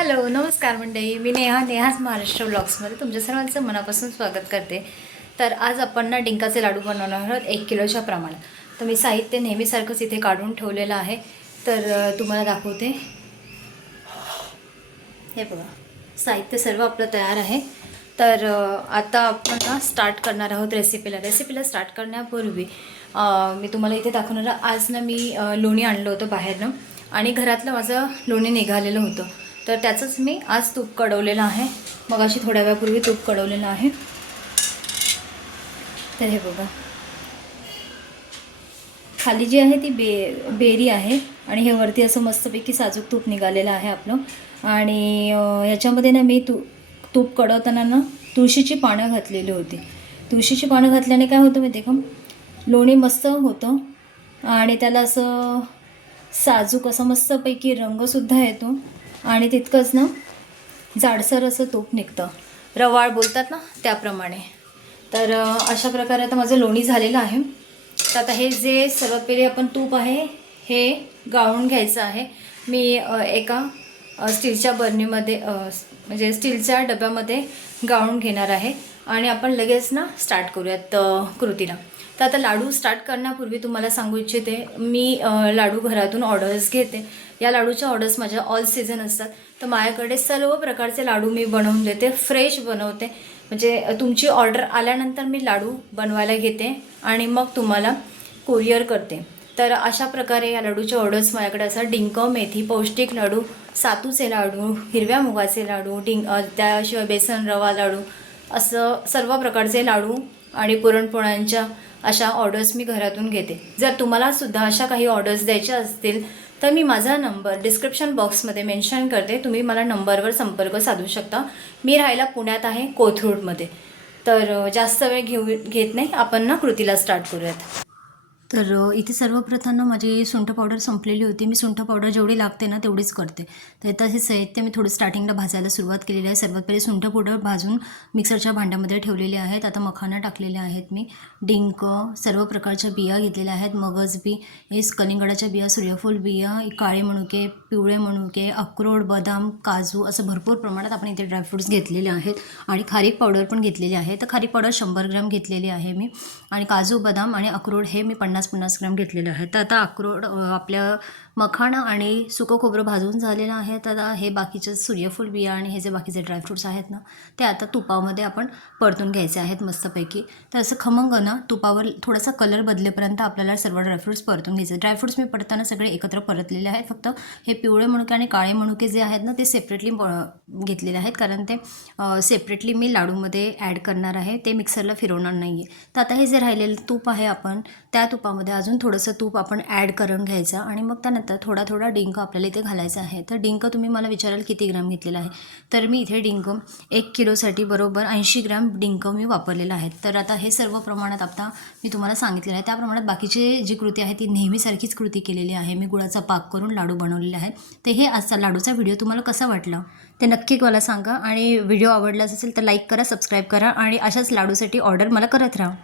Hello नमस्कार मंडळी, मी नेहाच महाराष्ट्र ब्लॉग्समध्ये तुमच्या सर्वांचं मनापासून स्वागत करते। तर आज आपण ना डिंकाचे लाडू बनवणार आहोत 1 किलोच्या प्रमाणात। तर मी साहित्य नेहमीसारखंच इथे काढून ठेवलेलं आहे, तर तुम्हाला दाखवते। हे बघा, साहित्य सर्व आपलं तयार आहे। तर आता आपण ना स्टार्ट करणार आहोत रेसिपीला स्टार्ट करण्यापूर्वी मी तुम्हाला इथे दाखवणार। आज ना मी लोणी आणलं होतं बाहेरनं आणि घरातलं माझं लोणी निघालेलं होतं, तर त्याचंच मी आज तूप कढवलेलं आहे। मग अशी थोड्या वेळापूर्वी तूप कढवलेलं आहे। तर हे बघा, खाली जी आहे ती बेरी आहे आणि हे वरती असं मस्तपैकी साजूक तूप निघालेलं आहे आपलं। आणि ह्याच्यामध्ये ना मी तूप कढवताना ना तुळशीची पानं घातलेली होती। तुळशीची पानं घातल्याने काय होतं माहिती आहे का, लोणी मस्त होतं आणि त्याला असं साजूक असं मस्तपैकी रंगसुद्धा येतो आणि तितकंच ना जाडसर असं तूप निघतं, रवाळ बोलतात ना त्याप्रमाणे। तर अशा प्रकारे आता माझं लोणी झालेलं आहे। तर आता हे जे सर्वात पहिले आपण तूप आहे हे गाळून घ्यायचं आहे। मी एका स्टीलच्या बर्नीमध्ये म्हणजे स्टीलच्या डब्यामध्ये गाळून घेणार आहे आणि आपण लगेच ना स्टार्ट करूयात कृतीला। तर आता लाडू स्टार्ट करण्यापूर्वी तुम्हाला सांगू इच्छिते, मी लाडू घरातून ऑर्डर्स घेते। या लाडूच्या ऑर्डर्स माझ्या ऑल सीझन असतात, तर माझ्याकडे सर्व प्रकारचे लाडू मी बनवून देते, फ्रेश बनवते। म्हणजे तुमची ऑर्डर आल्यानंतर मी लाडू बनवायला घेते आणि मग तुम्हाला कुरिअर करते। तर अशा प्रकारे या लाडूचे ऑर्डर्स माझ्याकडे असतात। डिंक मेथी पौष्टिक लाडू, सातूचे लाडू, हिरव्या मुगाचे लाडू, त्याशिवाय बेसन रवा लाडू, असं सर्व प्रकारचे लाडू आणि पुरणपोळ्यांच्या अशा ऑर्डर्स मी घरातून घेते। जर तुम्हाला सुद्धा अशा काही ऑर्डर्स द्यायच्या असतील तर मी माझा नंबर डिस्क्रिप्शन बॉक्समध्ये मेन्शन करते, तुम्ही मला नंबरवर संपर्क साधू शकता। मी राहायला पुण्यात आहे, कोथरूडमध्ये। तर जास्त वेळ घेत नाही, आपण ना कृतीला स्टार्ट करूयात। तर इथे सर्वप्रथम ना माझी सुंठ पावडर संपलेली होती। मी सुंठ पावडर जेवढी लागते ना तेवढीच करते। तर आता हे साहित्य मी थोडं स्टार्टिंगला भाजायला सुरुवात केलेली आहे। सर्वात पहिले सुंठ पावडर भाजून मिक्सरच्या भांड्यामध्ये ठेवलेले आहेत। आता मखाना टाकलेले आहेत मी, डिंक, सर्व प्रकारच्या बिया घेतलेल्या आहेत, मगज बी, कलिंगडाच्या बिया, सूर्यफूल बिया, काळे मनुके, पिवळे मनुके, अक्रोड, बदाम, काजू, असं भरपूर प्रमाणात आपण इथे ड्रायफ्रूट्स घेतलेले आहेत। आणि खारीक पावडर पण घेतलेली आहे। तर खारीक पावडर 100 ग्रॅम घेतलेली आहे मी, आणि काजू, बदाम आणि अक्रोड हे मी 50 ग्रॅम घेतलेले आहे। तर आता अक्रोड, आपल्या मखाणा आणि सुकं खोबरं भाजून झालेलं आहे। तर आता हे बाकीचे सूर्यफूल बिया आणि हे जे बाकीचे ड्रायफ्रूट्स आहेत ना ते आता तुपामध्ये आपण परतून घ्यायचे आहेत मस्तपैकी। तर असं खमंग ना तुपावर थोडासा कलर बदलेपर्यंत आपल्याला सर्व ड्रायफ्रूट्स परतून घ्यायचे। ड्रायफ्रूट्स मी परताना सगळे एकत्र परतलेले आहेत, फक्त हे पिवळे मनुके आणि काळे मनुके जे आहेत ना ते सेपरेटली घेतलेले आहेत, कारण ते सेपरेटली मी लाडूमध्ये ॲड करणार आहे, ते मिक्सरला फिरवणार नाही आहे। तर आता हे जे राहिलेलं तूप आहे आपण त्या तुपामध्ये अजून थोडंसं तूप आपण ॲड करून घ्यायचं आणि मग त्यानंतर थोडा डिंक आपल्याला इथे घालायचा आहे। तर डिंक तुम्ही मला विचाराल किती ग्रॅम घेतलेला आहे, तर मी इथे डिंक 1 किलोसाठी बरोबर 80 ग्रॅम डिंक मी वापरलेला आहे। तर आता हे सर्व प्रमाणात आता मी तुम्हाला सांगितलेलं आहे, त्या प्रमाणात बाकीची जी कृती आहे ती नेहमीसारखीच कृती केलेली आहे। मी गुळाचा पाक करून लाडू बनवलेले आहेत। तर हे आजचा लाडूचा व्हिडिओ तुम्हाला कसा वाटला ते नक्की मला सांगा, आणि व्हिडिओ आवडलाच असेल तर लाईक करा, सबस्क्राईब करा आणि अशाच लाडूसाठी ऑर्डर मला करत राहा।